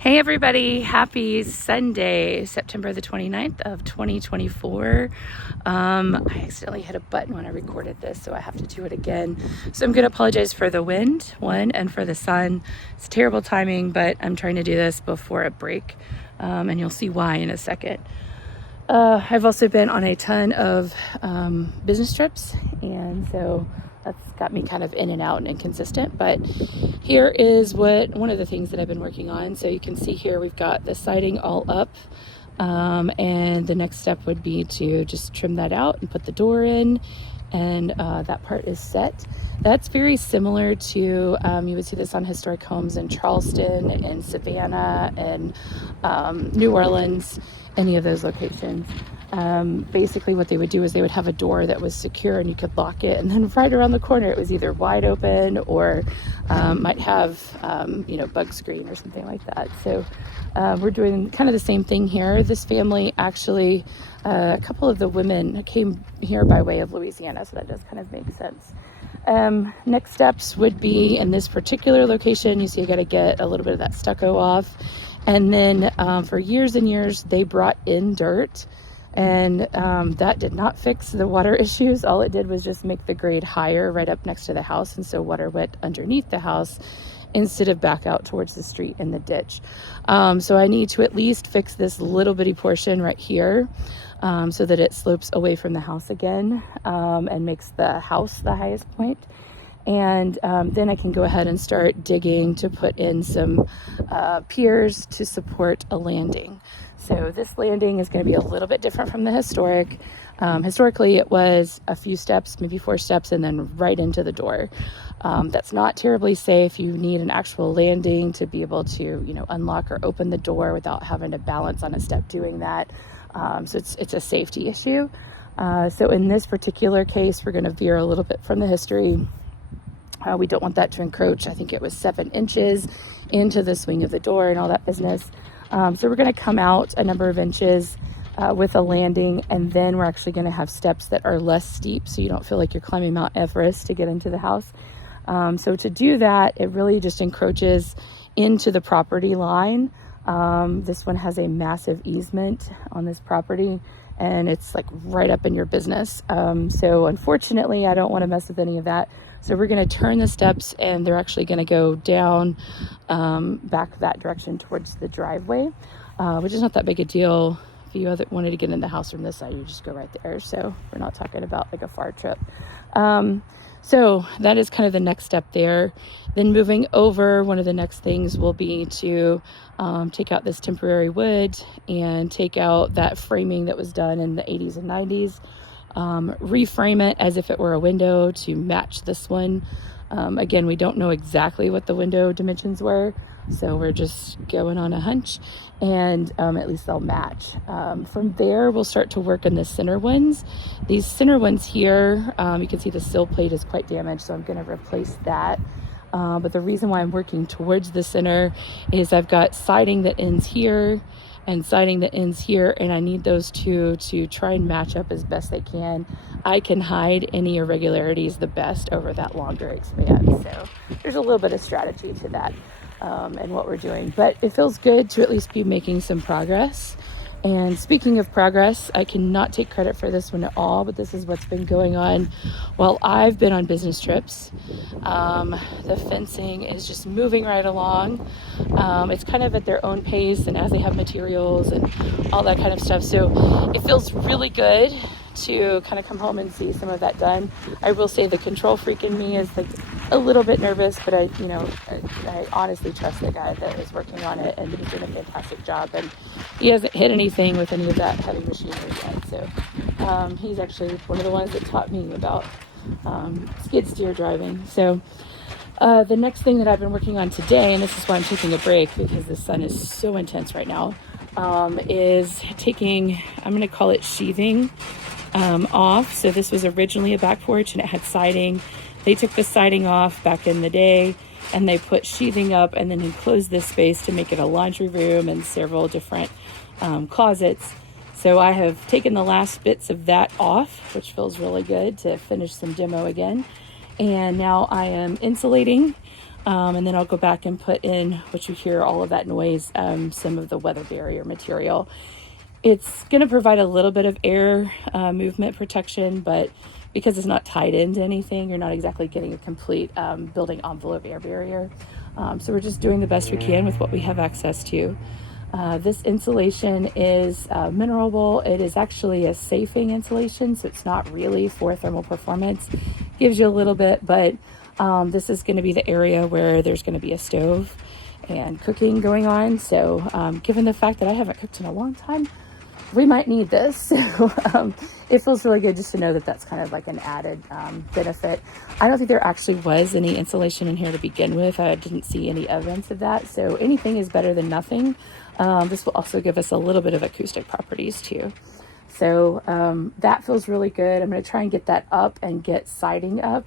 Hey everybody, happy Sunday, September the 29th of 2024. I accidentally hit a button when I recorded this, so I have to do it again. So I'm going to apologize for the wind, and for the sun. It's terrible timing, but I'm trying to do this before a break, and you'll see why in a second. I've also been on a ton of business trips, and so that's got me kind of in and out and inconsistent. But here is one of the things that I've been working on. So you can see here we've got the siding all up, and the next step would be to just trim that out and put the door in, and that part is set. That's very similar to, you would see this on historic homes in Charleston and Savannah and New Orleans, any of those locations. Basically what they would do is they would have a door that was secure and you could lock it, and then right around the corner it was either wide open or might have bug screen or something like that. So we're doing kind of the same thing here. This family actually, a couple of the women came here by way of Louisiana, so that does kind of make sense. Next steps would be in this particular location, you see I got to get a little bit of that stucco off, and then for years and years they brought in dirt, and that did not fix the water issues. All it did was just make the grade higher right up next to the house, and so water went underneath the house instead of back out towards the street in the ditch. So I need to at least fix this little bitty portion right here, so that it slopes away from the house again, and makes the house the highest point. And then I can go ahead and start digging to put in some piers to support a landing. So this landing is going to be a little bit different from the historic. Historically, it was a few steps, maybe 4 steps, and then right into the door. That's not terribly safe. You need an actual landing to be able to, unlock or open the door without having to balance on a step doing that. So it's a safety issue. So in this particular case, we're going to veer a little bit from the history. We don't want that to encroach. I think it was 7 inches into the swing of the door and all that business. So we're going to come out a number of inches with a landing, and then we're actually going to have steps that are less steep, so you don't feel like you're climbing Mount Everest to get into the house. So to do that, it really just encroaches into the property line. This one has a massive easement on this property, and it's like right up in your business. So unfortunately, I don't want to mess with any of that. So we're going to turn the steps, and they're actually going to go down back that direction towards the driveway, which is not that big a deal. If you wanted to get in the house from this side, you just go right there. So we're not talking about like a far trip. So that is kind of the next step there. Then moving over, one of the next things will be to take out this temporary wood and take out that framing that was done in the 80s and 90s. Reframe it as if it were a window to match this one. Again, we don't know exactly what the window dimensions were, so we're just going on a hunch, and at least they'll match. From there, we'll start to work on the center ones. These center ones here, you can see the sill plate is quite damaged, so I'm going to replace that. But the reason why I'm working towards the center is I've got siding that ends here and siding that ends here, and I need those two to try and match up as best they can. I can hide any irregularities the best over that longer expanse. So there's a little bit of strategy to that, and what we're doing, but it feels good to at least be making some progress. And speaking of progress, I cannot take credit for this one at all, but this is what's been going on while I've been on business trips. The fencing is just moving right along. It's kind of at their own pace, and as they have materials and all that kind of stuff. So it feels really good to kind of come home and see some of that done. I will say the control freak in me is like a little bit nervous, but I honestly trust the guy that is working on it, and he's doing a fantastic job, and he hasn't hit anything with any of that heavy machinery yet. So he's actually one of the ones that taught me about skid steer driving. So the next thing that I've been working on today, and this is why I'm taking a break because the sun is so intense right now, is taking, I'm going to call it sheathing off. So this was originally a back porch and it had siding. They took the siding off back in the day, and they put sheathing up and then enclosed this space to make it a laundry room and several different closets. So I have taken the last bits of that off, which feels really good to finish some demo again. And now I am insulating And then I'll go back and put in, which you hear all of that noise, some of the weather barrier material. It's going to provide a little bit of air movement protection, but because it's not tied into anything, you're not exactly getting a complete building envelope air barrier. So we're just doing the best we can with what we have access to. This insulation is mineralable. It is actually a safing insulation, so it's not really for thermal performance. Gives you a little bit, but this is going to be the area where there's going to be a stove and cooking going on. So given the fact that I haven't cooked in a long time, we might need this. So it feels really good just to know that that's kind of like an added benefit. I don't think there actually was any insulation in here to begin with. I didn't see any evidence of that. So anything is better than nothing. This will also give us a little bit of acoustic properties too. So that feels really good. I'm going to try and get that up and get siding up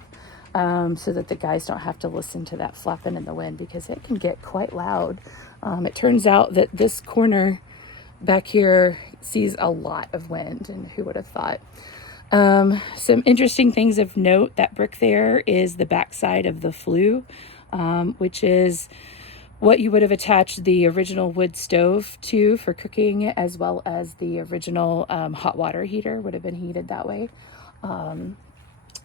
so that the guys don't have to listen to that flapping in the wind, because it can get quite loud. It turns out that this corner back here sees a lot of wind, and who would have thought? Some interesting things of note: that brick there is the backside of the flue, which is what you would have attached the original wood stove to for cooking, as well as the original hot water heater would have been heated that way.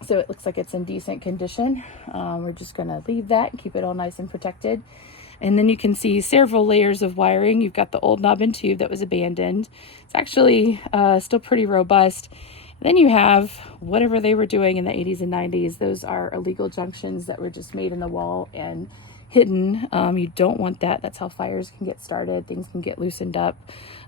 So it looks like it's in decent condition. We're just going to leave that and keep it all nice and protected. And then you can see several layers of wiring. You've got the old knob and tube that was abandoned. It's actually still pretty robust. And then you have whatever they were doing in the 80s and 90s. Those are illegal junctions that were just made in the wall and hidden. You don't want that. That's how fires can get started. Things can get loosened up.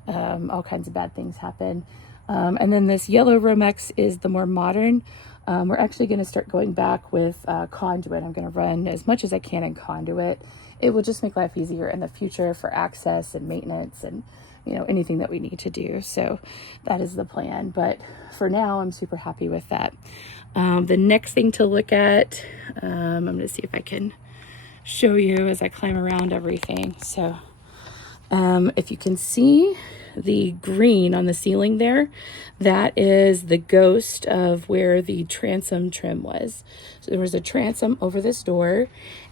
All kinds of bad things happen. And then this yellow Romex is the more modern. We're actually going to start going back with conduit. I'm going to run as much as I can in conduit. It will just make life easier in the future for access and maintenance and, you know, anything that we need to do. So that is the plan. But for now, I'm super happy with that. The next thing to look at, I'm going to see if I can show you as I climb around everything. So if you can see the green on the ceiling there, that is the ghost of where the transom trim was. So there was a transom over this door,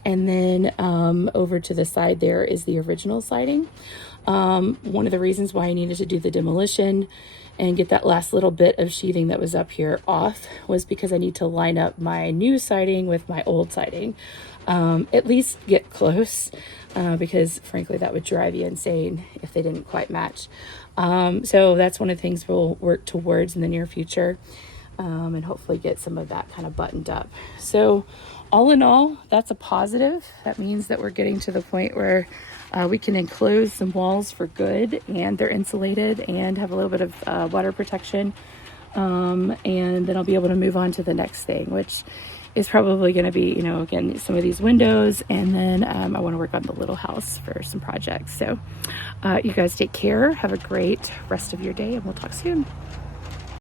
and then over to the side there is the original siding. One of the reasons why I needed to do the demolition and get that last little bit of sheathing that was up here off was because I need to line up my new siding with my old siding. At least get close, because frankly that would drive you insane if they didn't quite match. So that's one of the things we'll work towards in the near future, and hopefully get some of that kind of buttoned up. So all in all, that's a positive. That means that we're getting to the point where we can enclose some walls for good, and they're insulated and have a little bit of water protection. And then I'll be able to move on to the next thing, which is probably going to be, you know, again, some of these windows. And then I want to work on the little house for some projects. So you guys take care. Have a great rest of your day, and we'll talk soon.